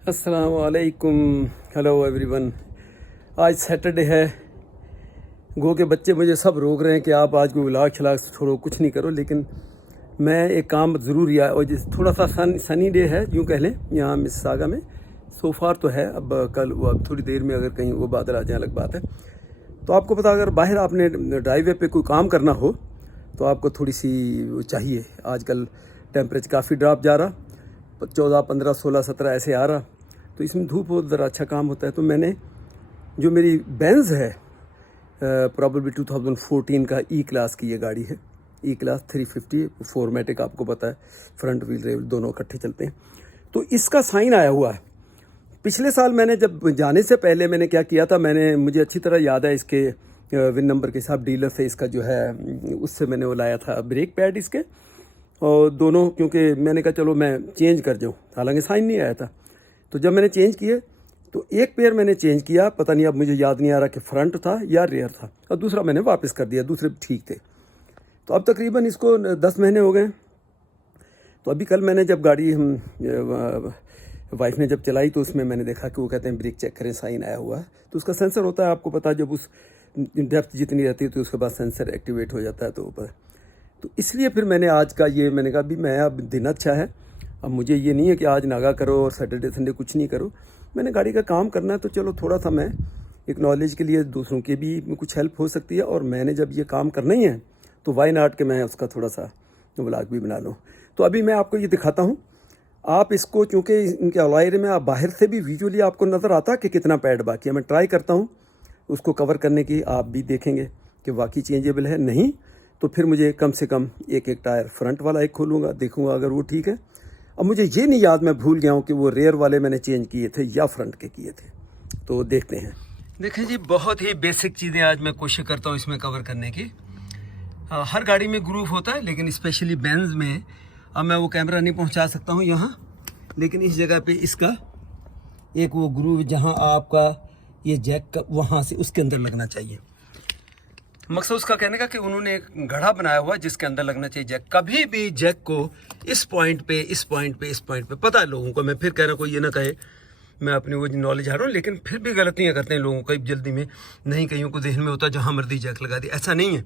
अस्सलाम वालेकुम। Hello everyone. आज सैटरडे है। गो के बच्चे मुझे सब रोक रहे हैं कि आप आज को व्लॉग छलाग छोड़ो, कुछ नहीं करो, लेकिन मैं एक काम ज़रूर किया। और जिस थोड़ा सा सनी डे है यूँ कह लें यहाँ मिसिसागा में। सो फार तो है, अब कल वो अब थोड़ी देर में अगर कहीं वो बादल आ जाए अलग बात है। तो आपको पता, अगर बाहर आपने ड्राइवे पे कोई काम करना हो तो आपको थोड़ी सी वो चाहिए। आजकल टेम्परेचर काफ़ी ड्रॉप जा रहा, 14, 15, 16, 17 ऐसे आ रहा, तो इसमें धूप हो ज़रा अच्छा काम होता है। तो मैंने जो मेरी बेंज है प्रॉबली 2014 का ई क्लास की ये गाड़ी है। ई क्लास 350 4मैटिक, आपको पता है फ्रंट व्हील रेल दोनों इकट्ठे चलते हैं। तो इसका साइन आया हुआ है। पिछले साल मैंने जब जाने से पहले मैंने क्या किया था, मुझे अच्छी तरह याद है, इसके विन नंबर के हिसाब डीलर से इसका जो है उससे मैंने वो लाया था ब्रेक पैड इसके, और दोनों, क्योंकि मैंने कहा चलो मैं चेंज कर जाऊँ, हालांकि साइन नहीं आया था। तो जब मैंने चेंज किए तो एक पेयर मैंने चेंज किया, पता नहीं अब मुझे याद नहीं आ रहा कि फ्रंट था या रेयर था, और दूसरा मैंने वापस कर दिया, दूसरे ठीक थे। तो अब तकरीबन इसको 10 महीने हो गए। तो अभी कल मैंने जब गाड़ी हम वाइफ ने जब चलाई तो उसमें मैंने देखा कि वो कहते हैं ब्रेक चेक करें, साइन आया हुआ है। तो उसका सेंसर होता है, आपको पता है, जब उस डेप्थ जितनी रहती है तो उसके बाद सेंसर एक्टिवेट हो जाता है। तो इसलिए फिर मैंने आज का ये मैंने कहा भी मैं अब दिन अच्छा है, अब मुझे ये नहीं है कि आज नागा करो और सैटरडे संडे कुछ नहीं करो। मैंने गाड़ी का काम करना है, तो चलो थोड़ा सा मैं एक नॉलेज के लिए दूसरों की भी कुछ हेल्प हो सकती है। और मैंने जब ये काम करना ही है तो वाई नॉट के मैं उसका थोड़ा सा व्लॉग भी बना लूँ। तो अभी मैं आपको ये दिखाता हूँ। आप इसको, क्योंकि इनके अलॉय में आप बाहर से भी विजुअली आपको नज़र आता है कि कितना पैड बाकी है। मैं ट्राई करता हूँ उसको कवर करने की, आप भी देखेंगे कि वाकई चेंजेबल है। नहीं तो फिर मुझे कम से कम एक टायर फ्रंट वाला एक खोलूँगा, देखूँगा अगर वो ठीक है। अब मुझे ये नहीं याद, मैं भूल गया हूँ कि वो रेयर वाले मैंने चेंज किए थे या फ्रंट के किए थे। तो देखते हैं। देखें जी, बहुत ही बेसिक चीज़ें आज मैं कोशिश करता हूँ इसमें कवर करने की। हर गाड़ी में ग्रूव होता है, लेकिन स्पेशली बेंज में अब मैं वो कैमरा नहीं पहुँचा सकता हूँ यहाँ, लेकिन इस जगह पे इसका एक वो ग्रूव जहाँ आपका ये जैक का वहाँ से उसके अंदर लगना चाहिए। मकसद उसका कहने का कि उन्होंने एक गढ़ा बनाया हुआ जिसके अंदर लगना चाहिए जैक। कभी भी जैक को इस पॉइंट पे, इस पॉइंट पे, इस पॉइंट पे, पता है लोगों को, मैं फिर कह रहा हूँ कोई ये ना कहे मैं अपनी वो नॉलेज हार रहा हूँ, लेकिन फिर भी गलतियाँ करते हैं लोगों को जल्दी में। नहीं, कईयों को जहन में होता है जहाँ मर्जी जैक लगा दी, ऐसा नहीं है।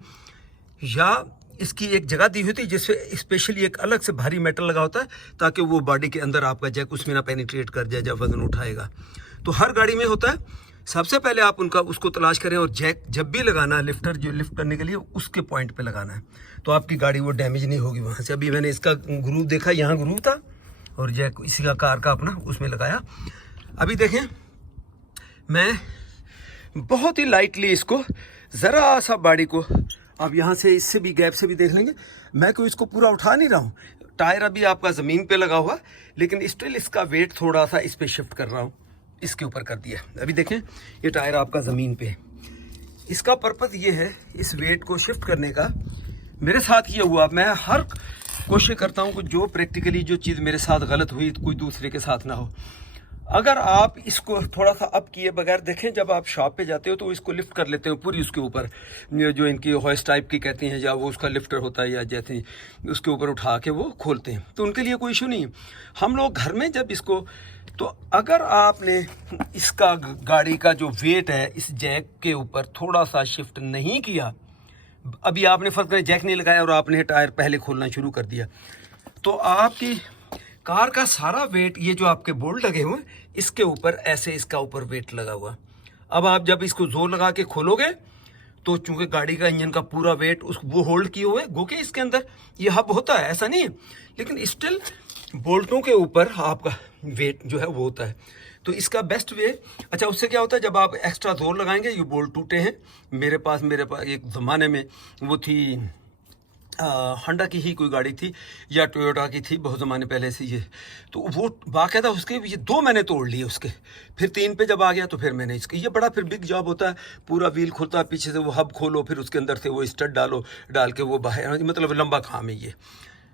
या इसकी एक जगह दी हुई थी जिससे स्पेशली एक अलग से भारी मेटल लगा होता है ताकि वो बॉडी के अंदर आपका जैक उसमें ना पेनिट्रेट कर जाए जब वजन उठाएगा। तो हर गाड़ी में होता है। सबसे पहले आप उसको तलाश करें, और जैक जब भी लगाना है, लिफ्टर जो लिफ्ट करने के लिए उसके पॉइंट पे लगाना है, तो आपकी गाड़ी वो डैमेज नहीं होगी वहाँ से। अभी मैंने इसका ग्रूव देखा, यहाँ ग्रूव था और जैक इसी का कार का अपना उसमें लगाया। अभी देखें, मैं बहुत ही लाइटली इसको ज़रा सा बॉडी को, अब यहाँ से इससे भी गैप से भी देख लेंगे, मैं कोई इसको पूरा उठा नहीं रहा हूँ। टायर अभी आपका ज़मीन पे लगा हुआ, लेकिन स्टिल इसका वेट थोड़ा सा इस पर शिफ्ट कर रहा हूँ, इसके ऊपर कर दिया। अभी देखें, ये टायर आपका ज़मीन पे है। इसका पर्पज़ ये है इस वेट को शिफ्ट करने का। मेरे साथ ये हुआ, मैं हर कोशिश करता हूँ कि जो प्रैक्टिकली जो चीज़ मेरे साथ गलत हुई कोई दूसरे के साथ ना हो। अगर आप इसको थोड़ा सा अप किए बगैर देखें, जब आप शॉप पे जाते हो तो इसको लिफ्ट कर लेते हो पूरी उसके ऊपर, जो इनकी हॉइस्ट टाइप की कहती हैं, या वो उसका लिफ्टर होता है, या जैसे उसके ऊपर उठा के वो खोलते हैं, तो उनके लिए कोई इशू नहीं। हम लोग घर में जब इसको, तो अगर आपने इसका गाड़ी का जो वेट है इस जैक के ऊपर थोड़ा सा शिफ्ट नहीं किया, अभी आपने फर्क करें जैक नहीं लगाया और आपने टायर पहले खोलना शुरू कर दिया, तो आपकी कार का सारा वेट, ये जो आपके बोल्ट लगे हुए इसके ऊपर ऐसे इसका ऊपर वेट लगा हुआ। अब आप जब इसको जोर लगा के खोलोगे तो चूंकि गाड़ी का इंजन का पूरा वेट वो होल्ड किए हुए, गो के इसके अंदर ये हब होता है, ऐसा नहीं है, लेकिन स्टिल बोल्टों के ऊपर आपका वेट जो है वो होता है। तो इसका बेस्ट वे, अच्छा उससे क्या होता है, जब आप एक्स्ट्रा जोर लगाएंगे, ये बोल्ट टूटे हैं मेरे पास एक ज़माने में वो थी होंडा की ही कोई गाड़ी थी या टोयोटा की थी, बहुत ज़माने पहले से ये, तो वो बाकायदा उसके ये 2 मैंने तोड़ लिए उसके, फिर 3 पे जब आ गया तो फिर मैंने इसके, ये बड़ा फिर बिग जॉब होता है, पूरा व्हील खुलता है पीछे से, वो हब खोलो, फिर उसके अंदर से वो स्टड डाल के वो बाहर, मतलब लंबा काम है ये।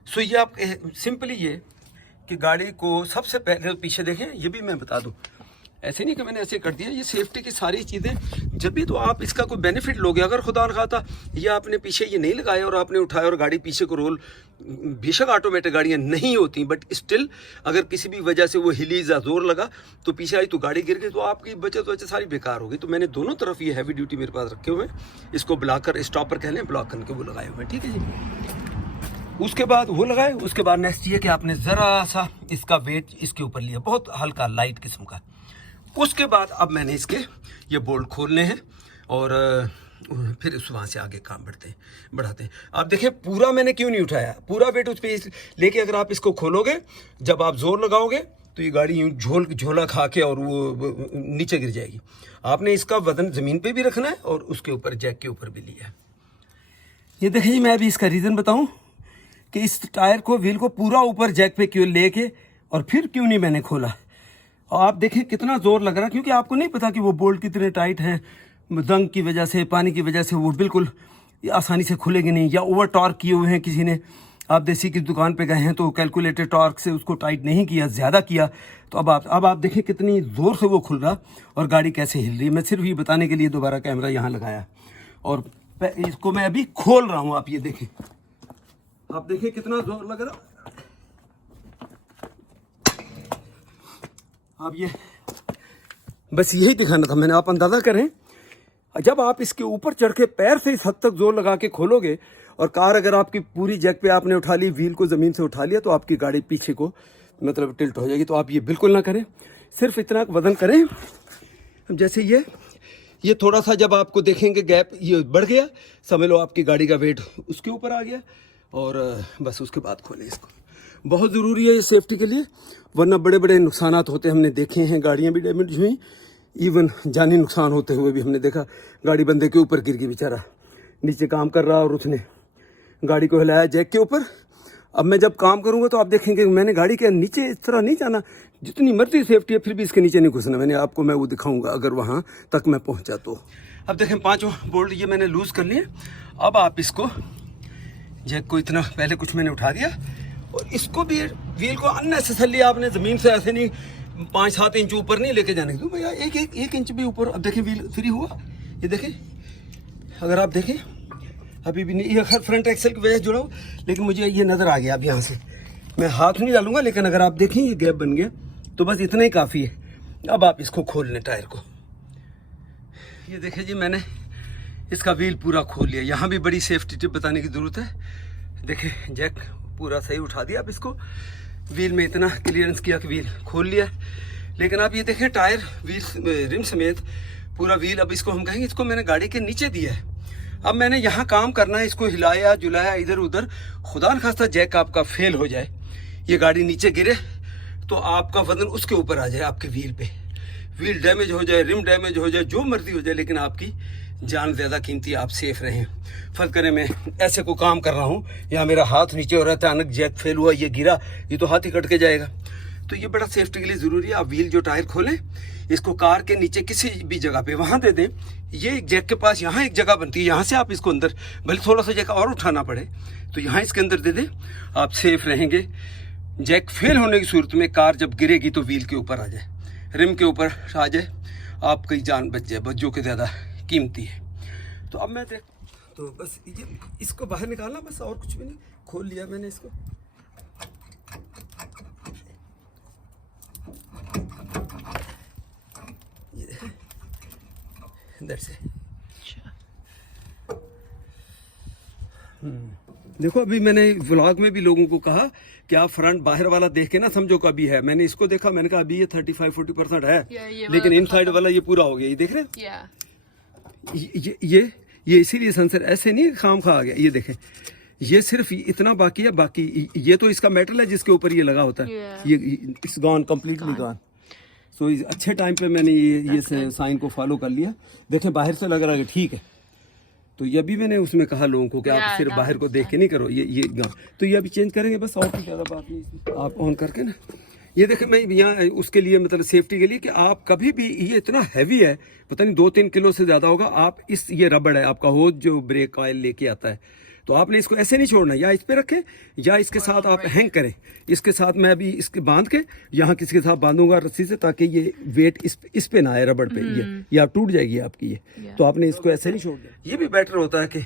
सो ये आप सिंपली ये कि गाड़ी को सबसे पहले पीछे देखें, ये भी मैं बता दूँ, ऐसे नहीं कि मैंने ऐसे कर दिया। ये सेफ्टी की सारी चीज़ें जब भी तो आप इसका कोई बेनिफिट लोगे। अगर खुदा न खाता ये आपने पीछे ये नहीं लगाया और आपने उठाया और गाड़ी पीछे को रोल, बेशक ऑटोमेटिक गाड़ियाँ नहीं होती बट स्टिल अगर किसी भी वजह से वो हिली या जोर लगा तो पीछे आई तो गाड़ी गिर गई तो आपकी बचत वजह सारी बेकार हो गई। तो मैंने दोनों तरफ ये हैवी ड्यूटी मेरे पास रखे हुए हैं, इसको ब्लॉकर स्टॉपर कह लें, ब्लॉक करके वो लगाए हुए हैं, ठीक है जी। उसके बाद वो लगाए, उसके बाद नेक्स्ट ये कि आपने ज़रा सा इसका वेट इसके ऊपर लिया, बहुत हल्का लाइट किस्म का। उसके बाद अब मैंने इसके ये बोल्ट खोलने हैं और फिर वहाँ से आगे काम बढ़ाते हैं। आप देखिए पूरा मैंने क्यों नहीं उठाया, पूरा वेट उस पर लेके अगर आप इसको खोलोगे, जब आप जोर लगाओगे तो ये गाड़ी यूँ झोला खा के और वो नीचे गिर जाएगी। आपने इसका वजन ज़मीन पे भी रखना है और उसके ऊपर जैक के ऊपर भी लिया है। ये देखिए जी, मैं अभी इसका रीज़न बताऊँ कि इस टायर को, व्हील को पूरा ऊपर जैक पे क्यों लेके और फिर क्यों नहीं मैंने खोला। और आप देखें कितना जोर लग रहा है, क्योंकि आपको नहीं पता कि वो बोल्ट कितने टाइट हैं। जंग की वजह से, पानी की वजह से वो बिल्कुल आसानी से खुलेंगे नहीं, या ओवर टॉर्क किए हुए हैं किसी ने। आप देसी की दुकान पे गए हैं तो कैलकुलेटेड टॉर्क से उसको टाइट नहीं किया, ज़्यादा किया, तो अब आप देखें कितनी ज़ोर से वो खुल रहा और गाड़ी कैसे हिल रही है। मैं सिर्फ ये बताने के लिए दोबारा कैमरा यहाँ लगाया और इसको मैं अभी खोल रहा हूँ। आप ये देखें, आप देखें कितना जोर लग रहा। आप ये बस यही दिखाना था मैंने, आप अंदाज़ा करें जब आप इसके ऊपर चढ़ के पैर से इस हद तक जोर लगा के खोलोगे और कार अगर आपकी पूरी जैक पे आपने उठा ली, व्हील को ज़मीन से उठा लिया, तो आपकी गाड़ी पीछे को मतलब टिल्ट हो जाएगी। तो आप ये बिल्कुल ना करें, सिर्फ इतना वजन करें जैसे ये थोड़ा सा जब आपको देखेंगे गैप ये बढ़ गया, समझ लो आपकी गाड़ी का वेट उसके ऊपर आ गया और बस उसके बाद खोलें इसको। बहुत ज़रूरी है ये सेफ्टी के लिए, वरना बड़े बड़े नुकसानात होते हमने देखे हैं। गाड़ियाँ भी डैमेज हुई, इवन जानी नुकसान होते हुए भी हमने देखा। गाड़ी बंदे के ऊपर गिर गई, बेचारा नीचे काम कर रहा और उसने गाड़ी को हिलाया जैक के ऊपर। अब मैं जब काम करूँगा तो आप देखेंगे मैंने गाड़ी के नीचे इस तरह नहीं जाना, जितनी मर्जी सेफ्टी है फिर भी इसके नीचे नहीं घुसना। मैं वो दिखाऊँगा अगर वहाँ तक मैं पहुँचा तो। अब देखें 5 बोल्ट ये मैंने लूज़ कर लिए। अब आप इसको जैक को इतना पहले कुछ मैंने उठा दिया और इसको भी व्हील को अननेसेसरली आपने ज़मीन से ऐसे नहीं 5-7 इंच ऊपर नहीं लेके जाने की भैया, एक इंच भी ऊपर। अब देखें व्हील फ्री हुआ, ये देखें, अगर आप देखें अभी भी नहीं, ये खैर फ्रंट एक्सेल की वजह से जुड़ा हो, लेकिन मुझे ये नज़र आ गया। अब यहाँ से मैं हाथ नहीं डालूंगा, लेकिन अगर आप देखें ये गैप बन गया तो बस इतना ही काफ़ी है। अब आप इसको खोल लें टायर को। ये देखें जी, मैंने इसका व्हील पूरा खोल लिया। यहाँ भी बड़ी सेफ्टी टिप बताने की ज़रूरत है। देखें जैक पूरा सही उठा दिया। अब इसको व्हील में इतना क्लियरेंस किया कि व्हील खोल लिया। लेकिन आप ये देखें टायर व्हील रिम समेत पूरा व्हील, अब इसको हम कहेंगे इसको मैंने गाड़ी के नीचे दिया है। अब मैंने यहाँ काम करना है, इसको हिलाया जुलाया इधर उधर, खुदा न खास्ता जैक आपका फेल हो जाए, ये गाड़ी नीचे गिरे तो आपका वजन उसके ऊपर आ जाए, आपके व्हील पे, व्हील डैमेज हो जाए, रिम डैमेज हो जाए, जो मर्जी हो जाए, लेकिन आपकी जान ज़्यादा कीमती, आप सेफ रहें। फर्ज करें मैं ऐसे को काम कर रहा हूँ या मेरा हाथ नीचे हो रहा है, अचानक जैक फेल हुआ, ये गिरा, ये तो हाथ ही कट के जाएगा। तो ये बड़ा सेफ्टी के लिए ज़रूरी है। आप व्हील जो टायर खोलें, इसको कार के नीचे किसी भी जगह पे वहाँ दे दें। ये एक जैक के पास यहाँ एक जगह बनती है, यहाँ से आप इसको अंदर, भले थोड़ा सा जगह और उठाना पड़े तो यहाँ इसके अंदर दे दें, आप सेफ रहेंगे। जैक फेल होने की सूरत में कार जब गिरेगी तो व्हील के ऊपर आ जाए, रिम के ऊपर आ जाए, आपकी जान बच जाए, जो कि ज़्यादा कीमती है। तो अब मैं देख तो बस ये इसको बाहर निकालना, बस और कुछ भी नहीं। खोल लिया मैंने इसको। ये दैट्स इट। देखो अभी मैंने व्लॉग में भी लोगों को कहा कि आप फ्रंट बाहर वाला देख के ना समझो कभी है। मैंने इसको देखा, मैंने कहा अभी ये 35-40% है, लेकिन इनसाइड वाला ये पूरा हो गया। ये देख रहे हैं, ये इसीलिए सेंसर ऐसे नहीं खाम खा आ गया। ये देखें, ये सिर्फ इतना बाकी है, बाकी ये तो इसका मेटल है जिसके ऊपर ये लगा होता है। ये इट्स गॉन, कम्प्लीटली गॉन। सो अच्छे टाइम पे मैंने ये साइन को फॉलो कर लिया। देखें बाहर से लग रहा है ठीक है, तो ये भी मैंने उसमें कहा लोगों को कि आप सिर्फ बाहर को देख के नहीं करो, ये तो ये अभी चेंज करेंगे बस, और कोई ज़्यादा बात नहीं। आप ऑन करके ना ये देखें, मैं यहाँ उसके लिए मतलब सेफ्टी के लिए कि आप कभी भी, ये इतना हैवी है, पता नहीं 2-3 किलो से ज़्यादा होगा। आप ये रबड़ है आपका होज जो ब्रेक ऑयल लेके आता है, तो आपने इसको ऐसे नहीं छोड़ना, या इस पे रखें या इसके साथ आप हैंग करें। इसके साथ मैं अभी इसके बांध के यहाँ किसी के साथ बांधूंगा रस्सी से, ताकि ये वेट इस पे ना आए, रबड़ पे, ये आप टूट जाएगी आपकी ये। तो आपने इसको ऐसे नहीं छोड़ना। ये भी बेटर होता है कि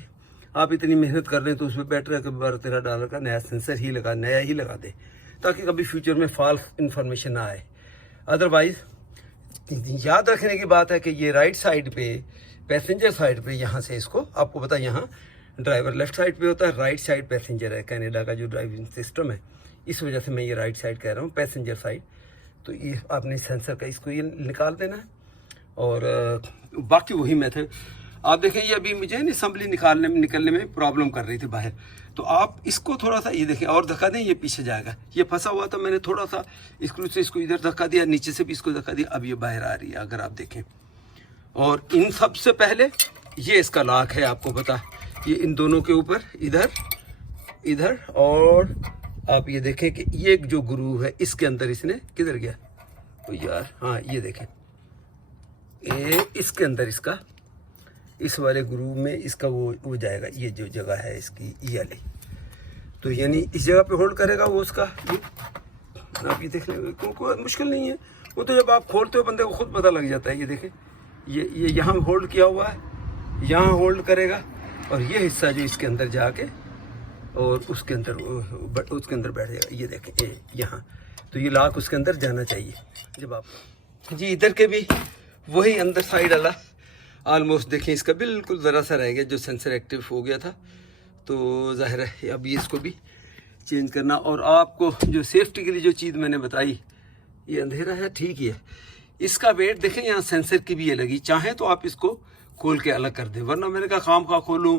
आप इतनी मेहनत कर रहे हैं तो उसमें बेटर है कि $12-13 का नया सेंसर ही नया ही लगा दे, ताकि कभी फ्यूचर में फॉल्स इंफॉर्मेशन ना आए। अदरवाइज याद रखने की बात है कि ये राइट साइड पे, पैसेंजर साइड पे, यहाँ से इसको आपको पता है, यहाँ ड्राइवर लेफ्ट साइड पे होता है, राइट साइड पैसेंजर है। कनाडा का जो ड्राइविंग सिस्टम है, इस वजह से मैं ये राइट साइड कह रहा हूँ, पैसेंजर साइड। तो ये आपने सेंसर का इसको ये निकाल देना है, और बाकी वही मेथड। आप देखें ये अभी मुझे असम्बली निकलने में प्रॉब्लम कर रही थी बाहर, तो आप इसको थोड़ा सा ये देखें और धक्का दें, ये पीछे जाएगा। ये फंसा हुआ था, मैंने थोड़ा सा स्क्रू से इसको इधर धक्का दिया, नीचे से भी इसको धक्का दिया, अब ये बाहर आ रही है अगर आप देखें। और इन सब से पहले ये इसका लॉक है, आपको पता है, ये इन दोनों के ऊपर इधर और आप ये देखें कि ये जो ग्रूव है इसके अंदर इसने किधर गया, तो यार हाँ ये देखें, ये इसके अंदर इसका इस वाले ग्रूव में इसका वो जाएगा, ये जो जगह है इसकी ये वाली, तो यानी इस जगह पे होल्ड करेगा वो उसका। ये आप ये देख लें, कोई मुश्किल नहीं है, वो तो जब आप खोलते हो बंदे को खुद पता लग जाता है। ये देखें, ये यहाँ होल्ड किया हुआ है, यहाँ होल्ड करेगा, और ये हिस्सा जो इसके अंदर जाके और उसके अंदर बैठ जाएगा। ये देखें ये यहाँ, तो ये लॉक उसके अंदर जाना चाहिए। जब आप जी इधर के भी वही अंदर साइड वाला ऑलमोस्ट देखें, इसका बिल्कुल ज़रा सा रह गया जो सेंसर एक्टिव हो गया था, तो जाहिर है अब ये इसको भी चेंज करना। और आपको जो सेफ्टी के लिए जो चीज़ मैंने बताई, ये अंधेरा है ठीक ही है, इसका वेट देखें, यहाँ सेंसर की भी ये लगी, चाहे तो आप इसको खोल के अलग कर दें, वरना मैंने कहा खाम खा खोलूँ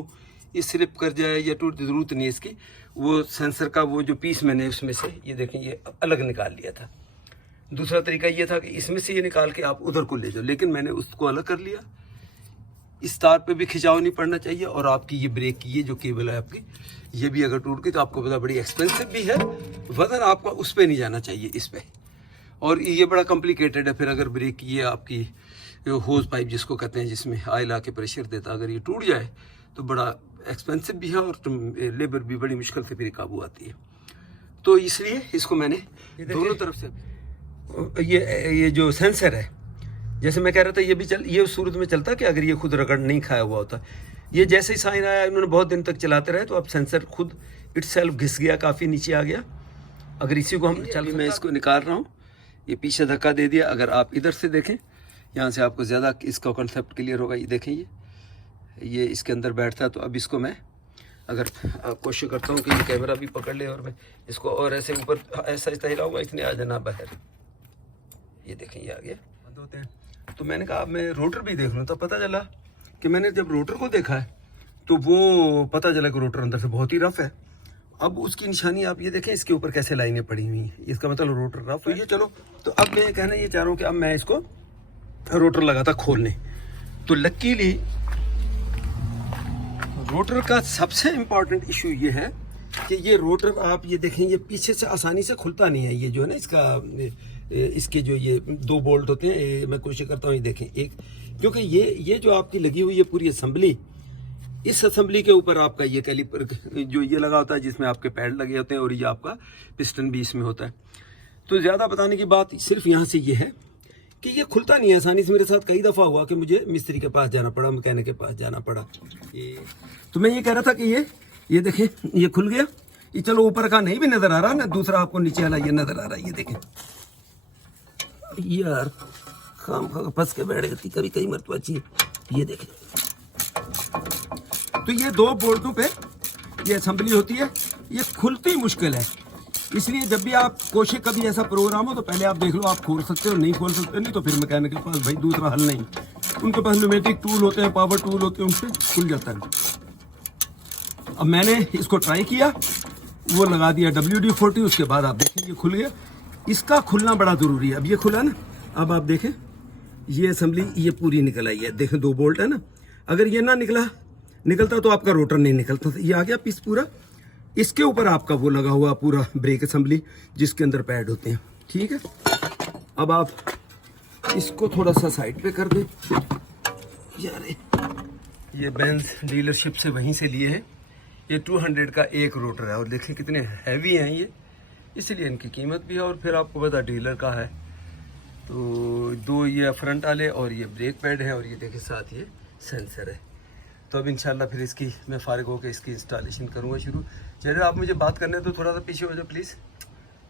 ये स्लिप कर जाए या टूट, ज़रूरत नहीं है इसकी। वो सेंसर का वो जो पीस मैंने उसमें से ये देखें ये अलग निकाल लिया था। दूसरा तरीका ये था कि इसमें से ये निकाल के आप उधर को ले जाओ, लेकिन मैंने उसको अलग कर लिया। इस तार पे भी खिंचाव नहीं पड़ना चाहिए, और आपकी ये ब्रेक की ये जो केबल है आपकी, ये भी अगर टूट गई तो आपको पता बड़ी एक्सपेंसिव भी है, वजन आपका उस पर नहीं जाना चाहिए, इस पे। और ये बड़ा कॉम्प्लिकेटेड है फिर, अगर ब्रेक ये आपकी होज पाइप जिसको कहते हैं, जिसमें ऑयल आके प्रेशर देता, अगर ये टूट जाए तो बड़ा एक्सपेंसिव भी है, और लेबर भी बड़ी मुश्किल से फिर काबू आती है। तो इसलिए इसको मैंने दोनों तरफ से ये जो सेंसर है, जैसे मैं कह रहा था, ये भी ये उस सूरत में चलता कि अगर ये खुद रगड़ नहीं खाया हुआ होता। ये जैसे ही साइन आया, इन्होंने बहुत दिन तक चलाते रहे, तो अब सेंसर खुद इटसेल्फ घिस गया, काफ़ी नीचे आ गया। अगर इसी को हम मैं इसको निकाल रहा हूँ, ये पीछे धक्का दे दिया। अगर आप इधर से देखें, यहाँ से आपको ज़्यादा इसका कॉन्सेप्ट क्लियर होगा। ये देखें, ये इसके अंदर बैठता है, तो अब इसको मैं अगर कोशिश करता हूँ कि ये कैमरा भी पकड़ ले, और मैं इसको और ऐसे ऊपर ऐसा हिलाऊंगा, इसने आ जाना बाहर। ये देखें ये आ गया, बंद होते हैं। तो मैंने कहा अब मैं रोटर भी देख लूँ, तो पता चला कि मैंने जब रोटर को देखा है तो वो पता चला कि रोटर अंदर से बहुत ही रफ है। अब उसकी निशानी आप ये देखें, इसके ऊपर कैसे लाइनें पड़ी हुई हैं, इसका मतलब रोटर रफ। तो ये चलो, तो अब मैं कहना ये चाह रहा हूँ कि अब मैं इसको रोटर लगाता खोलने, तो लकीली रोटर का सबसे इम्पॉर्टेंट इशू ये है कि ये रोटर आप ये देखें, ये पीछे से आसानी से खुलता नहीं है। ये जो है ना इसके जो ये 2 बोल्ट होते हैं, मैं कोशिश करता हूँ ये देखें एक, क्योंकि ये जो आपकी लगी हुई है पूरी असेंबली, इस असेंबली के ऊपर आपका ये कैलिपर जो ये लगा होता है, जिसमें आपके पैड लगे होते हैं, और ये आपका पिस्टन भी इसमें होता है। तो ज़्यादा बताने की बात सिर्फ यहाँ से ये है कि ये खुलता नहीं है आसानी से। मेरे साथ कई दफ़ा हुआ कि मुझे मिस्त्री के पास जाना पड़ा, मैकेनिक के पास जाना पड़ा। तो मैं ये कह रहा था कि ये देखें, ये खुल गया। ये चलो ऊपर का नहीं भी नज़र आ रहा ना, दूसरा आपको नीचे वाला ये नज़र आ रहा है। ये देखें यार, खाम खा फंस के बैठ गई कभी कई मरतबा चाहिए। ये देखें, तो ये 2 बोल्टों पे ये असेंबली होती है, ये खुलती मुश्किल है। इसलिए जब भी आप कोशिश कभी ऐसा प्रोग्राम हो तो पहले आप देख लो, आप खोल सकते हो, नहीं खोल सकते नहीं तो फिर मैकेनिक के पास भाई दूसरा हल नहीं। उनके पास न्यूमेटिक टूल होते हैं, पावर टूल होते हैं, उनसे खुल जाता है। अब मैंने इसको ट्राई किया, वो लगा दिया WD-40, उसके बाद आप देखें ये खुल गया। इसका खुलना बड़ा ज़रूरी है। अब ये खुला ना, अब आप देखें ये असेंबली ये पूरी निकल आई है। देखें 2 बोल्ट है ना, अगर ये ना निकलता तो आपका रोटर नहीं निकलता। ये आ गया पीस पूरा। इसके ऊपर आपका वो लगा हुआ पूरा ब्रेक असेंबली, जिसके अंदर पैड होते हैं, ठीक है। अब आप इसको थोड़ा सा साइड पे कर दें। यार ये बेंज डीलरशिप से वहीं से लिए हैं ये 200 का एक रोटर है और देखिए कितने हैवी हैं ये, इसलिए इनकी कीमत भी है। और फिर आपको पता डीलर का है। तो 2 ये फ्रंट वाले और ये ब्रेक पैड है और ये देखिए साथ ये सेंसर है। तो अब इंशाल्लाह फिर इसकी मैं फारिग होकर इसकी इंस्टॉलेशन करूँगा शुरू। चलिए आप मुझे बात करने तो थोड़ा सा पीछे हो जाओ प्लीज़।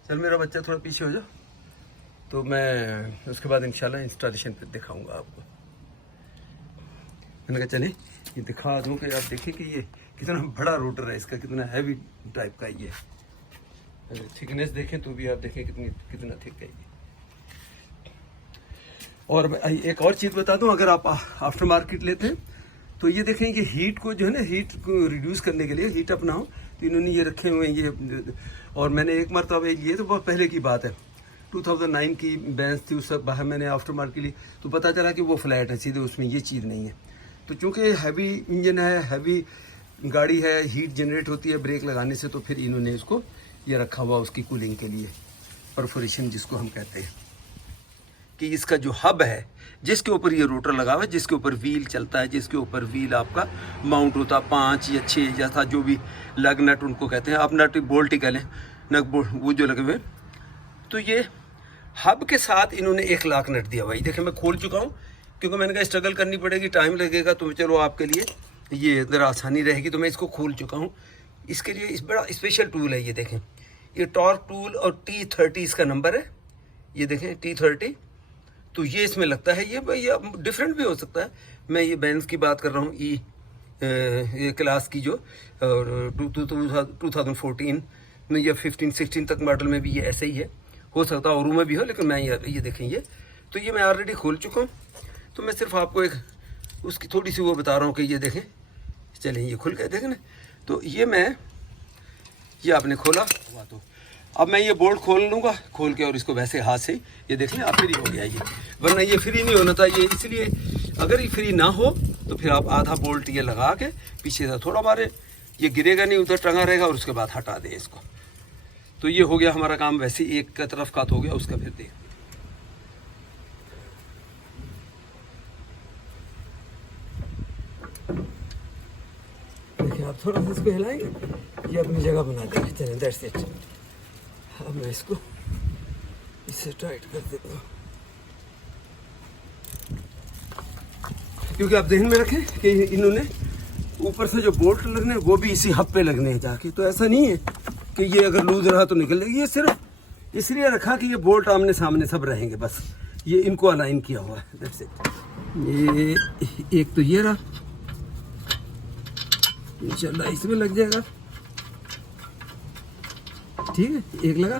चल मेरा बच्चा थोड़ा पीछे हो जाओ, तो मैं उसके बाद इंशाल्लाह इंस्टॉलेशन पे दिखाऊंगा आपको। मैंने कहा चलिए ये दिखा दूँ कि आप देखिए कि ये कितना बड़ा रोटर है, इसका कितना हैवी टाइप का ये। अगर थिकनेस देखें तो भी आप देखें कितना थिक है ये। और एक और चीज़ बता दूं, अगर आप आफ्टर मार्केट लेते हैं तो ये देखें कि हीट को जो है ना, हीट को रिड्यूस करने के लिए, हीट अपना हो, तो इन्होंने ये रखे हुए हैं ये। और मैंने एक मरतबा ये तो बहुत पहले की बात है, 2009 की बेंज थी, उस बाहर मैंने आफ्टर मार्केट ली तो पता चला कि वो फ्लैट है सीधे, उसमें ये चीज़ नहीं है। तो चूँकि हैवी इंजन है, हैवी गाड़ी है, हीट जनरेट होती है ब्रेक लगाने से, तो फिर इन्होंने इसको ये रखा हुआ उसकी कूलिंग के लिए, परफोरेशन जिसको हम कहते हैं, कि इसका जो हब है जिसके ऊपर ये रोटर लगा हुआ है, जिसके ऊपर व्हील चलता है, जिसके ऊपर व्हील आपका माउंट होता है 5 या 6 जैसा जो भी लग नट उनको कहते हैं, आप नट बोल्ट ही कह लें, नट बोल्ट वो जो लगे हुए। तो ये हब के साथ इन्होंने 1 लाख नट दिया हुआ है। देखिए मैं खोल चुका हूँ, क्योंकि मैंने कहा स्ट्रगल करनी पड़ेगी, टाइम लगेगा, तो चलो आपके लिए ये ज़रा आसानी रहेगी, तो मैं इसको खोल चुका हूँ। इसके लिए इस बड़ा स्पेशल टूल है, ये देखें, ये टॉर्क टूल और T30 इसका नंबर है, ये देखें T30। तो ये इसमें लगता है, ये डिफरेंट भी हो सकता है। मैं ये बेंज की बात कर रहा हूँ, ये क्लास की जो, और 2014 में या 15-16 तक मॉडल में भी ये ऐसे ही है, हो सकता है औरों में भी हो, लेकिन मैं ये देखें ये, तो ये मैं ऑलरेडी खोल चुका हूँ। तो मैं सिर्फ आपको एक उसकी थोड़ी सी वो बता रहा हूँ कि ये देखें, चलें ये खुल गए, देखें ना। तो ये आपने खोला हुआ, तो अब मैं ये बोल्ट खोल लूँगा, खोल के और इसको वैसे हाथ से ये देख लें, आप फ्री हो गया ये, वरना ये फ्री नहीं होना था ये। इसलिए अगर ये फ्री ना हो तो फिर आप आधा बोल्ट ये लगा के पीछे से थोड़ा मारे, ये गिरेगा नहीं, उधर टंगा रहेगा, और उसके बाद हटा दें इसको। तो ये हो गया हमारा काम, वैसे एक का तरफ का हो गया, उसका फिर देख देखिए आप थोड़ा सा इसको हिलाएंगे, ये अपनी जगह बना देंगे। चलें, दैट्स इट। अब मैं इसको इससे टाइट कर देता हूँ, क्योंकि आप ध्यान में रखें कि इन्होंने ऊपर से जो बोल्ट लगने हैं वो भी इसी हब पे लगने हैं जाके। तो ऐसा नहीं है कि ये अगर लूज रहा तो निकल जाएगी, ये सिर्फ इसलिए रखा कि ये बोल्ट आमने सामने सब रहेंगे, बस ये इनको अलाइन किया हुआ है, दैट्स इट। ये एक तो ये रहा, इंशाल्लाह इसमें लग जाएगा, ठीक है। एक लगा,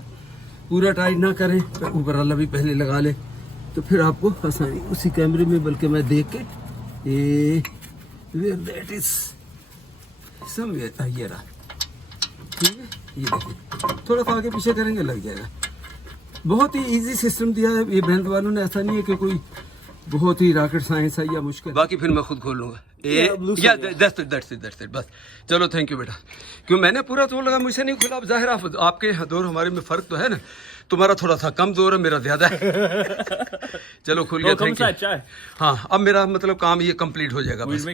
पूरा टाइट ना करें, ऊपर वाला भी पहले लगा ले, तो फिर आपको आसानी उसी कैमरे में, बल्कि मैं देख के ये दैट इज समवेयर, ये रहा, ठीक है। ये देखिए थोड़ा सा आगे पीछे करेंगे लग जाएगा। बहुत ही इजी सिस्टम दिया है ये बेंज वालों ने, ऐसा नहीं है कि कोई बहुत ही रॉकेट साइंस है या मुश्किल। बाकी फिर मैं खुद खोल लूँगा, दैट्स इट बस। चलो थैंक यू बेटा, क्यों मैंने पूरा तो लगा, मुझसे नहीं खुला। अब जाहिर आपके दौर हमारे में फ़र्क तो है ना, तुम्हारा थोड़ा सा कम जोर है, मेरा ज़्यादा है। चलो खुल गया, थैंक यू। हाँ, अब मेरा मतलब काम ये कंप्लीट हो जाएगा बस।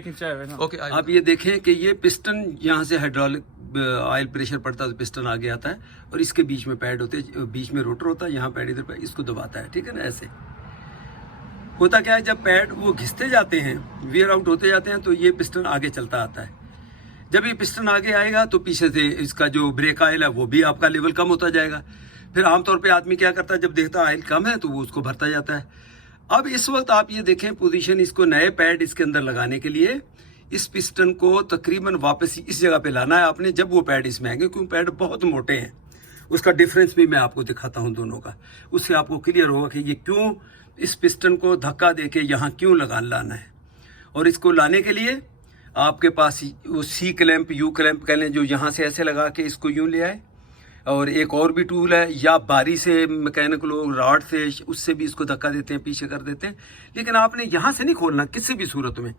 ओके, आप ये देखें कि ये पिस्टन यहाँ से हाइड्रोलिक ऑयल प्रेशर पड़ता है तो पिस्टन आगे आता है, और इसके बीच में पैड होते हैं, बीच में रोटर होता है, यहाँ पैड इधर पैड, इसको दबाता है, ठीक है ना। ऐसे होता क्या है, जब पैड वो घिसते जाते हैं, वेयर आउट होते जाते हैं, तो ये पिस्टन आगे चलता आता है। जब ये पिस्टन आगे आएगा तो पीछे से इसका जो ब्रेक ऑयल है वो भी आपका लेवल कम होता जाएगा। फिर आमतौर पे आदमी क्या करता है, जब देखता है ऑयल कम है तो वो उसको भरता जाता है। अब इस वक्त आप ये देखें पोजीशन, इसको नए पैड इसके अंदर लगाने के लिए इस पिस्टन को तकरीबन वापस इस जगह पे लाना है आपने, जब वो पैड इसमें आएंगे, क्योंकि पैड बहुत मोटे हैं। उसका डिफरेंस भी मैं आपको दिखाता हूँ दोनों का, उससे आपको क्लियर होगा कि ये क्यों इस पिस्टन को धक्का देके यहाँ क्यों लाना है। और इसको लाने के लिए आपके पास वो सी क्लैंप, यू क्लैंप कह लें, जो यहाँ से ऐसे लगा के इसको यूँ ले आए, और एक और भी टूल है, या बारी से मैकेनिकल लोग रॉड से उससे भी इसको धक्का देते हैं, पीछे कर देते हैं। लेकिन आपने यहाँ से नहीं खोलना किसी भी सूरत में।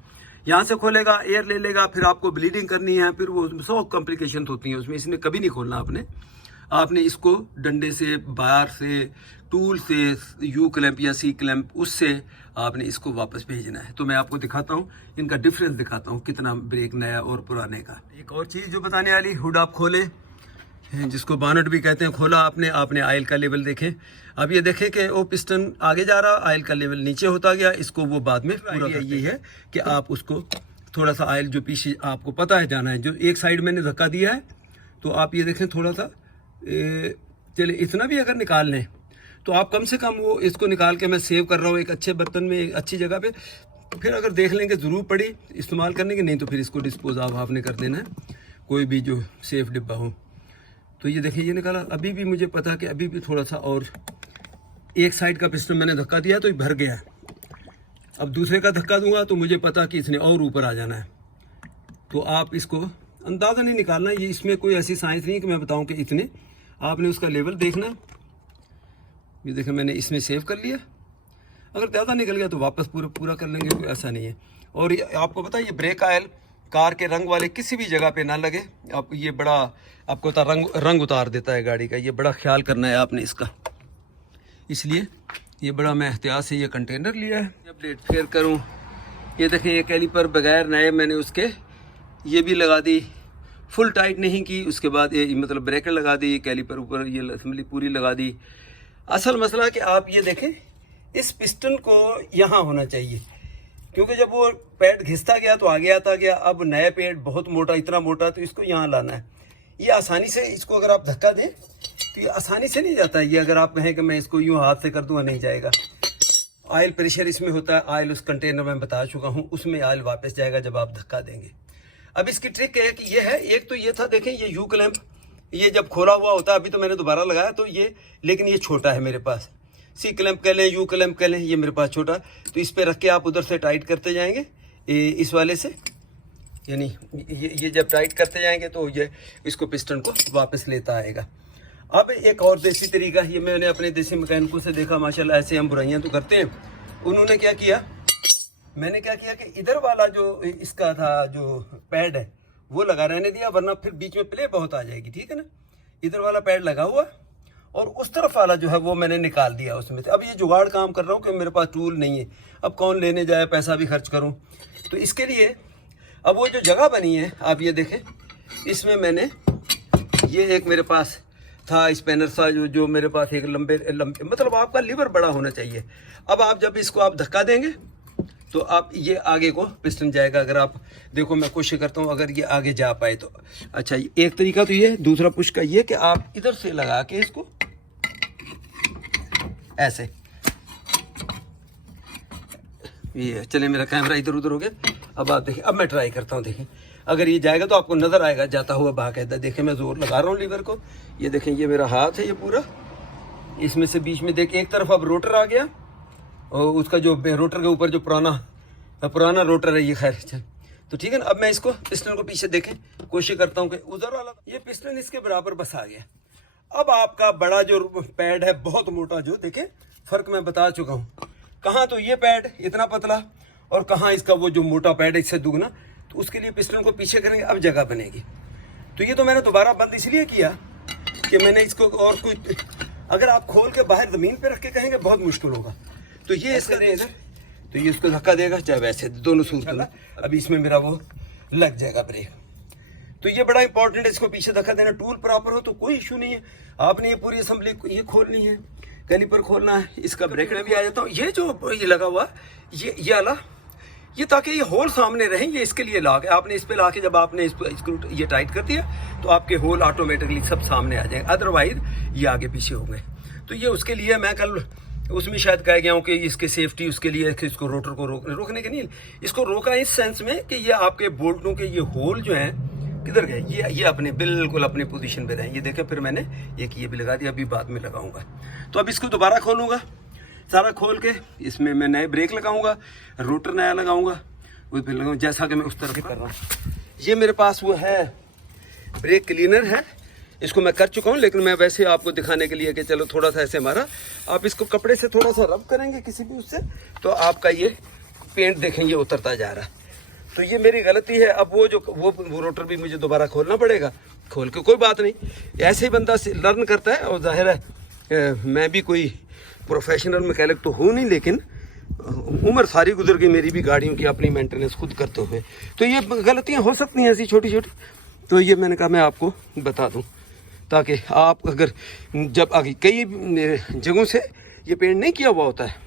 यहाँ से खोलेगा, एयर ले लेगा, फिर आपको ब्लीडिंग करनी है, फिर वो 100 कॉम्प्लिकेशन होती हैं उसमें, इसने कभी नहीं खोलना आपने। आपने इसको डंडे से, बार से, टूल से, यू क्लैंप या सी क्लैंप, उससे आपने इसको वापस भेजना है। तो मैं आपको दिखाता हूँ, इनका डिफरेंस दिखाता हूँ, कितना ब्रेक नया और पुराने का। एक और चीज़ जो बताने वाली, हुड आप खोले, जिसको बानट भी कहते हैं, खोला आपने आयल का लेवल देखें। अब ये देखें कि वो पिस्टन आगे जा रहा, आयल का लेवल नीचे होता गया। इसको वो बाद में पूरा ये है कि आप उसको थोड़ा सा आयल जो पीछे आपको पता है जाना है, जो एक साइड मैंने धक्का दिया है, तो आप ये देखें थोड़ा सा चले इतना भी अगर निकाल लें तो आप कम से कम वो इसको निकाल के मैं सेव कर रहा हूँ एक अच्छे बर्तन में, एक अच्छी जगह पे। फिर अगर देख लेंगे ज़रूर पड़ी इस्तेमाल करने की, नहीं तो फिर इसको डिस्पोज ऑफ आपने कर देना है, कोई भी जो सेफ डिब्बा हो। तो ये देखिए ये निकाला। अभी भी मुझे पता कि अभी भी थोड़ा सा और एक साइड का पिस्टन मैंने धक्का दिया तो ये भर गया। अब दूसरे का धक्का दूंगा तो मुझे पता कि इसने और ऊपर आ जाना है। तो आप इसको अंदाज़ा नहीं निकालना, ये इसमें कोई ऐसी साइंस नहीं कि मैं बताऊं कि इतने, आपने उसका लेवल देखना। ये देखें मैंने इसमें सेव कर लिया, अगर ज़्यादा निकल गया तो वापस पूरा कर लेंगे, कोई ऐसा नहीं है। और ये आपको पता है ये ब्रेक ऑयल कार के रंग वाले किसी भी जगह पे ना लगे। आप ये बड़ा आपको रंग उतार देता है गाड़ी का, ये बड़ा ख्याल करना है आपने इसका। इसलिए ये बड़ा मैं एहतियात से ये कंटेनर लिया है। जब प्लेट फेयर करूं, ये देखें ये कैलिपर बगैर नए मैंने उसके ये भी लगा दी, फुल टाइट नहीं की। उसके बाद ये मतलब ब्रेकर लगा दी, कैलिपर ऊपर ये असेंबली पूरी लगा दी। असल मसला कि आप ये देखें इस पिस्टन को यहाँ होना चाहिए, क्योंकि जब वो पैड घिसता गया तो आगे आता गया। अब नया पैड बहुत मोटा, इतना मोटा, तो इसको यहाँ लाना है। ये आसानी से, इसको अगर आप धक्का दें तो ये आसानी से नहीं जाता है। ये अगर आप कहें कि मैं इसको यूँ हाथ से कर दूँगा, नहीं जाएगा। ऑयल प्रेशर इसमें होता है, ऑयल उस कंटेनर में बता चुका हूँ, उसमें ऑयल वापस जाएगा जब आप धक्का देंगे। अब इसकी ट्रिक है कि ये है, एक तो ये था देखें ये यू क्लैंप, ये जब खोला हुआ होता है, अभी तो मैंने दोबारा लगाया तो ये, लेकिन ये छोटा है मेरे पास। सी क्लैंप कह लें, यू क्लैंप कह लें, ये मेरे पास छोटा। तो इस पर रख के आप उधर से टाइट करते जाएंगे इस वाले से, यानी ये जब टाइट करते जाएंगे तो ये इसको पिस्टन को वापस लेता आएगा। अब एक और देसी तरीका, ये मैंने अपने देसी मैकेनिकों से देखा, माशाल्लाह ऐसे हम बुराइयाँ तो करते हैं। उन्होंने क्या किया, मैंने क्या किया कि इधर वाला जो इसका था जो पैड है वो लगा रहने दिया, वरना फिर बीच में प्ले बहुत आ जाएगी, ठीक है ना। इधर वाला पैड लगा हुआ और उस तरफ वाला जो है वो मैंने निकाल दिया उसमें से। अब ये जुगाड़ काम कर रहा हूँ कि मेरे पास टूल नहीं है, अब कौन लेने जाए, पैसा भी खर्च करूँ। तो इसके लिए अब वो जो जगह बनी है आप ये देखें, इसमें मैंने ये एक मेरे पास था स्पैनर सा जो मेरे पास एक लंबे मतलब आपका लीवर बड़ा होना चाहिए। अब आप जब इसको आप धक्का देंगे तो आप ये आगे को पिस्टन जाएगा। अगर आप देखो, मैं कोशिश करता हूँ अगर ये आगे जा पाए तो। अच्छा, एक तरीका तो ये, दूसरा पुश का ये कि आप इधर से लगा के इसको ऐसे, ये चले मेरा कैमरा इधर उधर हो गया। अब आप देखिए, अब मैं ट्राई करता हूँ, देखें अगर ये जाएगा तो आपको नजर आएगा जाता हुआ बाकायदा। देखें मैं जोर लगा रहा हूँ लीवर को, ये देखें ये मेरा हाथ है ये पूरा, इसमें से बीच में देख एक तरफ अब रोटर आ गया और उसका जो रोटर के ऊपर जो पुराना रोटर है ये, खैर तो ठीक है ना। अब मैं इसको पिस्टन को पीछे देखें कोशिश करता हूँ कि उधर वाला ये पिस्टन इसके बराबर बस आ गया। अब आपका बड़ा जो पैड है बहुत मोटा, जो देखें फर्क मैं बता चुका हूँ, कहाँ तो ये पैड इतना पतला और कहाँ इसका वो जो मोटा पैड है इससे दुगना। तो उसके लिए पिस्टन को पीछे करेंगे, अब जगह बनेगी। तो ये तो मैंने दोबारा बंद इसलिए किया कि मैंने इसको, और कोई अगर आप खोल के बाहर ज़मीन पे रख के कहेंगे बहुत मुश्किल होगा। तो ये इसका देगा, तो ये उसको धक्का देगा, चाहे वैसे दोनों सूरत में। अभी इसमें मेरा वो लग जाएगा ब्रेक। तो ये बड़ा इंपॉर्टेंट है, इसको पीछे धक्का देना। टूल प्रॉपर हो तो कोई इशू नहीं है। आपने ये पूरी असेंबली ये खोलनी है, कैलिपर खोलना है, इसका ब्रेक में भी आ जाता हूँ। ये जो ये लगा हुआ ये आला, ये ताकि ये होल सामने रहें, ये इसके लिए ला के आपने इस पे ला के जब आपने इसको ये टाइट कर दिया तो आपके होल ऑटोमेटिकली सब सामने आ जाएंगे, अदरवाइज ये आगे पीछे होंगे। तो ये उसके लिए मैं कल उसमें शायद कह गया हूँ कि इसके सेफ्टी उसके लिए इसको रोटर को रोकने के नहीं, इसको रोका इस सेंस में कि ये आपके बोल्टों के ये होल जो हैं किधर गए, ये अपने बिल्कुल अपने पोजीशन पे रहें। ये देखें, फिर मैंने एक ये भी लगा दिया, अभी बाद में लगाऊंगा। तो अब इसको दोबारा खोलूंगा, सारा खोल के इसमें मैं नए ब्रेक लगाऊंगा, रोटर नया लगाऊंगा, वो फिर लगाऊंगा जैसा कि मैं उस तरह कर रहा हूँ। ये मेरे पास वो है ब्रेक क्लीनर है, इसको मैं कर चुका हूँ, लेकिन मैं वैसे आपको दिखाने के लिए कि चलो थोड़ा सा ऐसे मारा। आप इसको कपड़े से थोड़ा सा रब करेंगे किसी भी उससे, तो आपका ये पेंट देखेंगे उतरता जा रहा। तो ये मेरी गलती है। अब वो रोटर भी मुझे दोबारा खोलना पड़ेगा, खोल के। कोई बात नहीं, ऐसे ही बंदा लर्न करता है। और जाहिर है मैं भी कोई प्रोफेशनल मैकेनिक तो हूँ नहीं, लेकिन उम्र सारी गुजर गई मेरी भी गाड़ियों की अपनी मेंटेनेंस खुद करते हुए। तो ये गलतियाँ हो सकती हैं ऐसी छोटी छोटी, तो ये मैंने कहा मैं आपको बता दूँ, ताकि आप अगर जब आगे कई जगहों से ये पेंट नहीं किया हुआ होता है।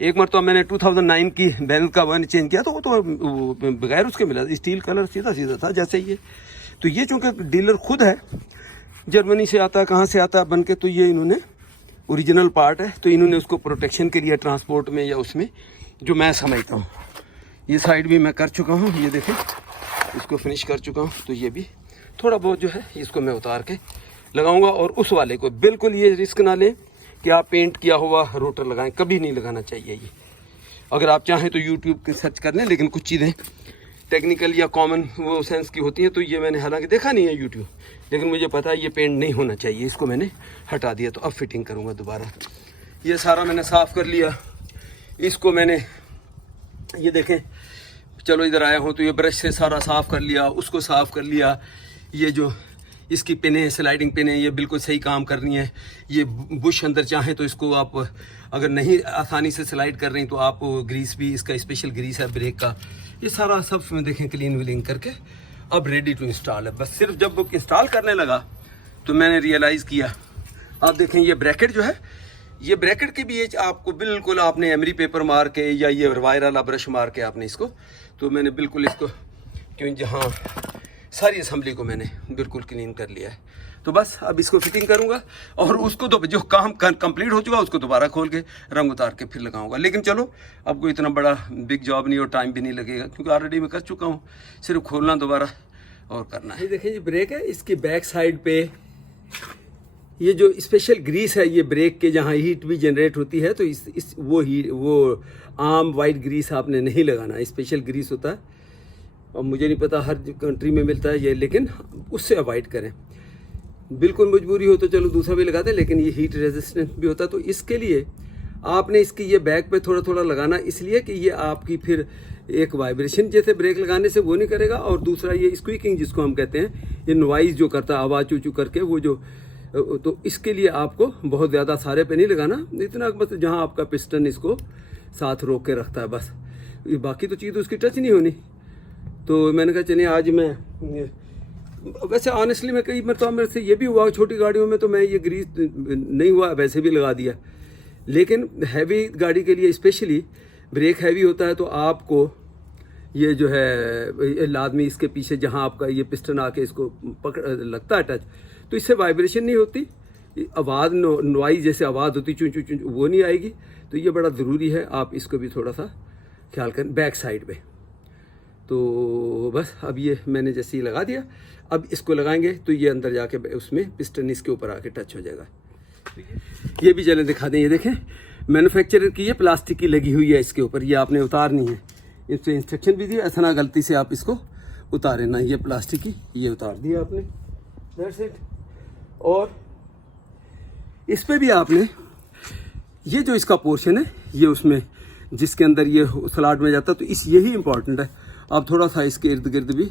एक मरतबा मैंने 2009 की बैनल का वन चेंज किया, तो वो तो बगैर उसके मिला, स्टील कलर सीधा सीधा था जैसे ये। तो ये चूँकि डीलर खुद है, जर्मनी से आता है, कहाँ से आता है बन के, तो ये इन्होंने ओरिजिनल पार्ट है, तो इन्होंने उसको प्रोटेक्शन के लिए ट्रांसपोर्ट में या उसमें जो मैं समझता हूँ। ये साइड भी मैं कर चुका हूँ, ये देखें, इसको फिनिश कर चुका हूँ। तो ये भी थोड़ा बहुत जो है इसको मैं उतार के लगाऊंगा। और उस वाले को बिल्कुल ये रिस्क ना लें कि आप पेंट किया हुआ रोटर लगाएं, कभी नहीं लगाना चाहिए ये। अगर आप चाहें तो यूट्यूब के सर्च कर लें, लेकिन कुछ चीज़ें टेक्निकल या कॉमन वो सेंस की होती हैं, तो ये मैंने हालांकि देखा नहीं है यूट्यूब, लेकिन मुझे पता है ये पेंट नहीं होना चाहिए। इसको मैंने हटा दिया, तो अब फिटिंग करूँगा दोबारा। ये सारा मैंने साफ़ कर लिया। इसको मैंने ये देखें, चलो इधर आया हूँ तो ये ब्रश से सारा साफ़ कर लिया, उसको साफ़ कर लिया। ये जो इसकी पिनें, स्लाइडिंग पिनें, ये बिल्कुल सही काम कर रही हैं। ये बुश अंदर चाहें तो इसको आप अगर नहीं आसानी से स्लाइड कर रही तो आप ग्रीस भी, इसका स्पेशल ग्रीस है ब्रेक का, ये सारा सब में देखें क्लीन विलिंग करके अब रेडी टू इंस्टॉल है। बस सिर्फ जब वो इंस्टॉल करने लगा तो मैंने रियलाइज़ किया। आप देखें ये ब्रैकेट जो है, ये ब्रैकेट के भी ये आपको बिल्कुल आपने एमरी पेपर मार के या ये वायर वाला ब्रश मार के आपने इसको, तो मैंने बिल्कुल इसको क्यों जहाँ सारी असम्बली को मैंने बिल्कुल क्लीन कर लिया है। तो बस अब इसको फिटिंग करूंगा और उसको तो जो काम कंप्लीट हो चुका उसको दोबारा खोल के रंग उतार के फिर लगाऊंगा। लेकिन चलो अब कोई इतना बड़ा बिग जॉब नहीं और टाइम भी नहीं लगेगा, क्योंकि ऑलरेडी मैं कर चुका हूँ, सिर्फ खोलना दोबारा और करना है। देखिए ये ब्रेक है, इसकी बैक साइड पे ये जो स्पेशल ग्रीस है, ये ब्रेक के जहाँ हीट भी जनरेट होती है, तो वो आम वाइट ग्रीस आपने नहीं लगाना, स्पेशल ग्रीस होता है। और मुझे नहीं पता हर कंट्री में मिलता है ये, लेकिन उससे अवॉइड करें। बिल्कुल मजबूरी हो तो चलो दूसरा भी लगाते हैं, लेकिन ये हीट रेजिस्टेंट भी होता है। तो इसके लिए आपने इसकी ये बैक पे थोड़ा थोड़ा लगाना, इसलिए कि ये आपकी फिर एक वाइब्रेशन जैसे ब्रेक लगाने से वो नहीं करेगा, और दूसरा ये स्क्वीकिंग जिसको हम कहते हैं, ये नॉइज़ जो करता है आवाज़ चू चू करके वो जो, तो इसके लिए आपको बहुत ज़्यादा सारे पे नहीं लगाना, इतना बस जहाँ आपका पिस्टन इसको साथ रोक के रखता है बस, बाकी तो चीज़ उसकी टच नहीं होनी। तो मैंने कहा चलिए आज मैं, वैसे ऑनेस्टली मैं कई मरतबा मेरे से ये भी हुआ छोटी गाड़ियों में, तो मैं ये ग्रीस नहीं हुआ वैसे भी लगा दिया, लेकिन हैवी गाड़ी के लिए स्पेशली ब्रेक हैवी होता है, तो आपको ये जो है लाजमी इसके पीछे जहाँ आपका ये पिस्टन आके इसको पकड़ लगता है टच, तो इससे वाइब्रेशन नहीं होती, आवाज़ नॉइज़ जैसे आवाज़ होती चूं चूं चूं वो नहीं आएगी। तो ये बड़ा ज़रूरी है, आप इसको भी थोड़ा सा ख्याल करें बैक साइड पे। तो बस अब ये मैंने जैसे ही लगा दिया, अब इसको लगाएंगे तो ये अंदर जाके उसमें पिस्टन इसके ऊपर आके टच हो जाएगा। ये भी चलें दिखा दें, ये देखें मैन्युफैक्चरर की ये प्लास्टिक की लगी हुई है इसके ऊपर, ये आपने उतारनी है, इस पर इंस्ट्रक्शन भी दिया, ऐसा ना गलती से आप इसको उतारे ना, ये प्लास्टिक की ये उतार दिया आपने, दैट्स इट। और इस पर भी आपने ये जो इसका पोर्शन है ये उसमें जिसके अंदर ये स्लॉट में जाता है, तो इस यही इंपॉर्टेंट है। आप थोड़ा सा इसके इर्द गिर्द भी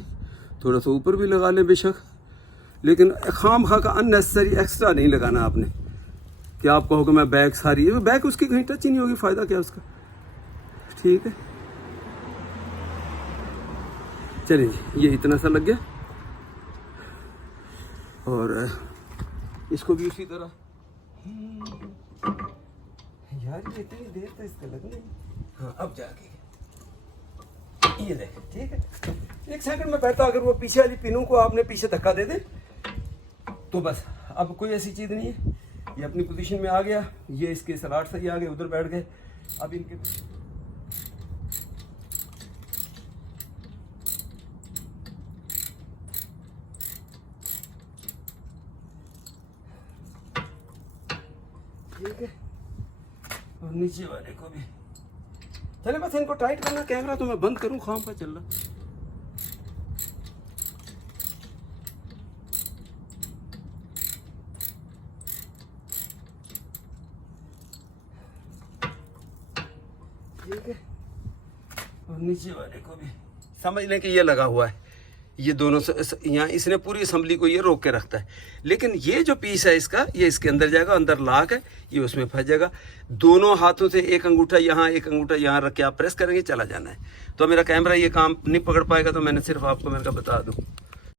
थोड़ा सा ऊपर भी लगा लें बेशक, लेकिन खाम खा का अननेसेसरी एक्स्ट्रा नहीं लगाना आपने, कि आप कहोगे मैं बैग सारी है, बैग उसकी कहीं टच ही नहीं होगी, फ़ायदा क्या उसका। ठीक है, चलिए जी, ये इतना सा लग गया। और इसको भी उसी तरह, यार ये इतनी देर तक इसका लगना है। हाँ अब जाके ये देखें, ठीक है, एक सेकंड में बैठता, अगर वो पीछे वाली पिनों को आपने पीछे धक्का दे दे तो बस अब कोई ऐसी चीज़ नहीं है, ये अपनी पोजीशन में आ गया, ये इसके सलाट से ही आ गए, उधर बैठ गए। अब इनके ठीक है, और नीचे वाले को भी चले, बस इनको टाइट करना। कैमरा तो मैं बंद करूं, खाम का चल रहा। ठीक है, और नीचे वाले को भी समझ लें कि ये लगा हुआ है, ये दोनों यहाँ इसने पूरी असम्बली को ये रोक के रखता है। लेकिन ये जो पीस है इसका, ये इसके अंदर जाएगा, अंदर लॉक है, ये उसमें फंस जाएगा। दोनों हाथों से एक अंगूठा यहाँ एक अंगूठा यहाँ रख के आप प्रेस करेंगे, चला जाना है। तो मेरा कैमरा ये काम नहीं पकड़ पाएगा, तो मैंने सिर्फ आपको मैंने कहा बता दूँ।